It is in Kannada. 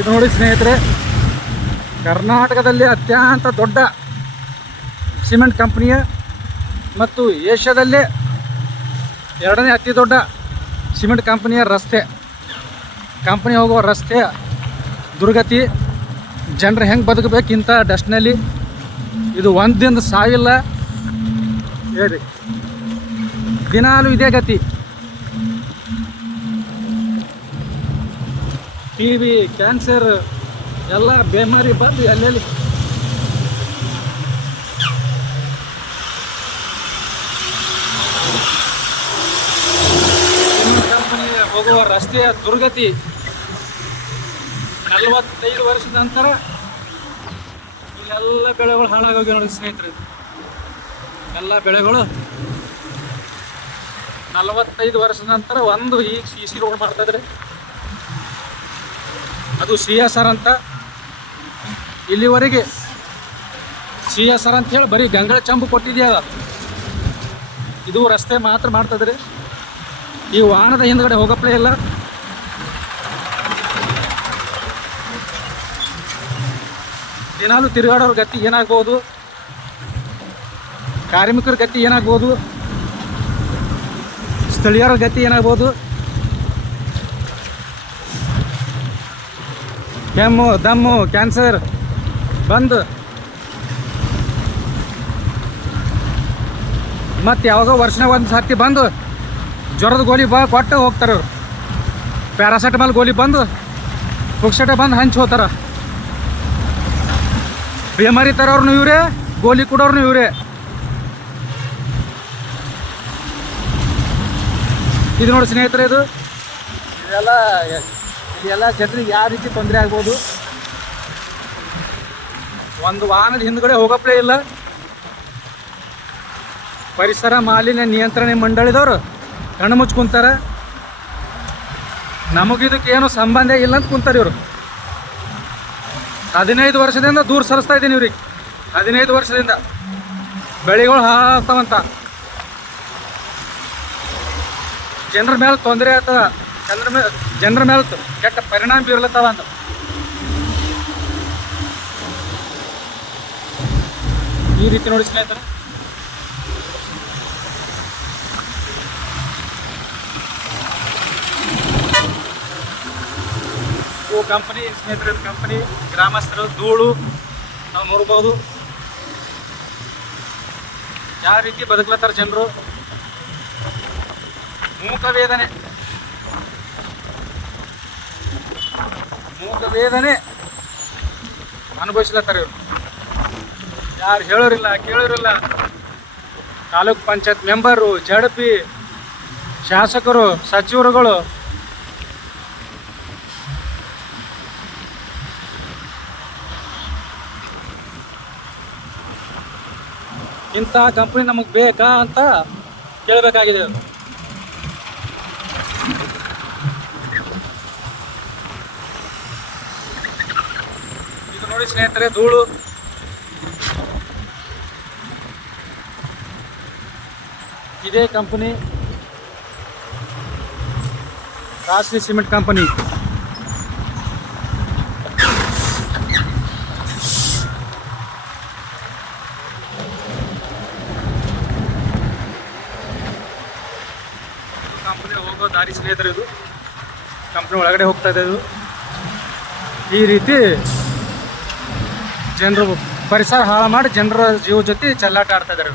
ಇದು ನೋಡಿ ಸ್ನೇಹಿತರೆ, ಕರ್ನಾಟಕದಲ್ಲಿ ಅತ್ಯಂತ ದೊಡ್ಡ ಸಿಮೆಂಟ್ ಕಂಪ್ನಿಯ ಮತ್ತು ಏಷ್ಯಾದಲ್ಲೇ ಎರಡನೇ ಅತಿ ದೊಡ್ಡ ಸಿಮೆಂಟ್ ಕಂಪ್ನಿಯ ಕಂಪ್ನಿ ಹೋಗುವ ರಸ್ತೆಯ ದುರ್ಗತಿ, ಜನರು ಹೆಂಗೆ ಬದುಕಬೇಕಿಂತ ಡಸ್ಟ್ನಲ್ಲಿ. ಇದು ಒಂದಿಂದ ಸಾವಿಲ್ಲ ಹೇಳಿ, ದಿನಾಲೂ ಇದೇ ಗತಿ. TB, ಕ್ಯಾನ್ಸರ್ ಎಲ್ಲ ಬೇಮಾರಿ ಬಂದು ಎಲ್ಲೆಲ್ಲಿ ಕಂಪನಿ ಹೋಗುವ ರಸ್ತೆಯ ದುರ್ಗತಿ. 45 ವರ್ಷದ ನಂತರ ಇಲ್ಲೆಲ್ಲ ಬೆಳೆಗಳು ಹಾಳಾಗೋಗಿ ನೋಡಿ ಸ್ನೇಹಿತರೆ. ಎಲ್ಲ ಬೆಳೆಗಳು 45 ವರ್ಷದ ನಂತರ ಒಂದು ಈಗ CC ರೋಡ್ ಮಾಡ್ತಾಯಿದ್ರೆ, ಅದು CSR ಅಂತ. ಇಲ್ಲಿವರೆಗೆ CSR ಅಂತ ಹೇಳಿ ಬರೀ ಗಂಗಳ ಚಂಬು ಕೊಟ್ಟಿದೆಯಲ್ಲ, ಇದು ರಸ್ತೆ ಮಾತ್ರ ಮಾಡ್ತಾಯಿದ್ರೆ. ಈ ವಾಹನದ ಹಿಂದ್ಗಡೆ ಹೋಗಪ್ಲೇ ಇಲ್ಲ. ದಿನಾಲು ತಿರುಗಾಡೋರ ಗತಿ ಏನಾಗ್ಬೋದು, ಕಾರ್ಮಿಕರ ಗತಿ ಏನಾಗ್ಬೋದು, ಸ್ಥಳೀಯರ ಗತಿ ಏನಾಗ್ಬೋದು. ಕೆಮ್ಮು, ದಮ್ಮು, ಕ್ಯಾನ್ಸರ್ ಬಂದು ಮತ್ತು ಯಾವಾಗ ವರ್ಷನಾಗ ಒಂದು ಸರ್ತಿ ಬಂದು ಜ್ವರದ ಗೋಲಿ ಕೊಟ್ಟು ಹೋಗ್ತಾರೆ ಅವರು. ಪ್ಯಾರಾಸೆಟಮಾಲ್ ಗೋಲಿ ಬಂದು ಪುಕ್ಷಟ ಬಂದು ಹಂಚಿ ಹೋಗ್ತಾರೆ. ಬೇಮಾರಿ ತರೋರ್ನು ಇವರೇ, ಗೋಲಿ ಕೊಡೋರ್ನು ಇವರೇ. ಇದು ನೋಡಿ ಸ್ನೇಹಿತರೆ, ಇದೆಲ್ಲ ಜನರಿಗೆ ಯಾವ ರೀತಿ ತೊಂದರೆ ಆಗ್ಬೋದು. ಒಂದು ವಾಹನದ ಹಿಂದ್ಗಡೆ ಹೋಗಪ್ಲೇ ಇಲ್ಲ. ಪರಿಸರ ಮಾಲಿನ್ಯ ನಿಯಂತ್ರಣ ಮಂಡಳಿದವರು ಕಣ್ಣು ಮುಚ್ಚಿ ಕುಂತಾರೆ. ನಮಗಿದಕ್ಕೆ ಏನೋ ಸಂಬಂಧ ಇಲ್ಲ ಅಂತ ಕುಂತಾರೆ ಇವರು. 15 ವರ್ಷದಿಂದ ದೂರ ಸರಿಸ್ತಾ ಇದ್ದೀನಿ ಇವ್ರಿಗೆ. 15 ವರ್ಷದಿಂದ ಬೆಳೆಗಳು ಹಾಳಾಗ್ತಾವಂತ, ಜನರ ಮೇಲೆ ತೊಂದರೆ ಆಗ್ತದ, ಜನರ ಮೇಲೆ ಕೆಟ್ಟ ಪರಿಣಾಮ ಬೀರ್ಲತ್ತವ ಅಂತ. ಈ ರೀತಿ ನೋಡಿ ಸ್ನೇಹಿತರೆ, ಕಂಪನಿ ಸ್ನೇಹಿತರೆ, ಕಂಪನಿ ಗ್ರಾಮಸ್ಥರು ಧೂಳು ನಾವು ನೋಡ್ಬೋದು. ಯಾವ ರೀತಿ ಬದುಕ್ಲತ್ತಾರ ಜನರು. ಮೂಕ ವೇದನೆ ಅನುಭವಿಸ್ಲತ್ತಾರ ಇವರು. ಯಾರು ಹೇಳೋರಿಲ್ಲ, ಕೇಳೋರಿಲ್ಲ. ತಾಲೂಕ್ ಪಂಚಾಯತ್ ಮೆಂಬರು, ZP, ಶಾಸಕರು, ಸಚಿವರುಗಳು ಇಂಥ ಕಂಪ್ನಿ ನಮಗೆ ಬೇಕಾ ಅಂತ ಕೇಳಬೇಕಾಗಿದೆ. ಇದು ನೋಡಿ ಸ್ನೇಹಿತರೆ, ಧೂಳು. ಇದೇ company costly cement company. Company ಹೋಗೋ ದಾರಿ ಸ್ನೇಹಿತರೆ, ಇದು ಕಂಪ್ನಿ ಒಳಗಡೆ ಹೋಗ್ತಾ ಇದೆ. ಇದು ಈ ರೀತಿ ಜನರು ಪರಿಸರ ಹಾಳು ಮಾಡಿ ಜನರ ಜೀವ ಜೊತೆ ಚೆಲ್ಲಾಟ ಆಡ್ತಾ ಇದ್ದಾರೆ.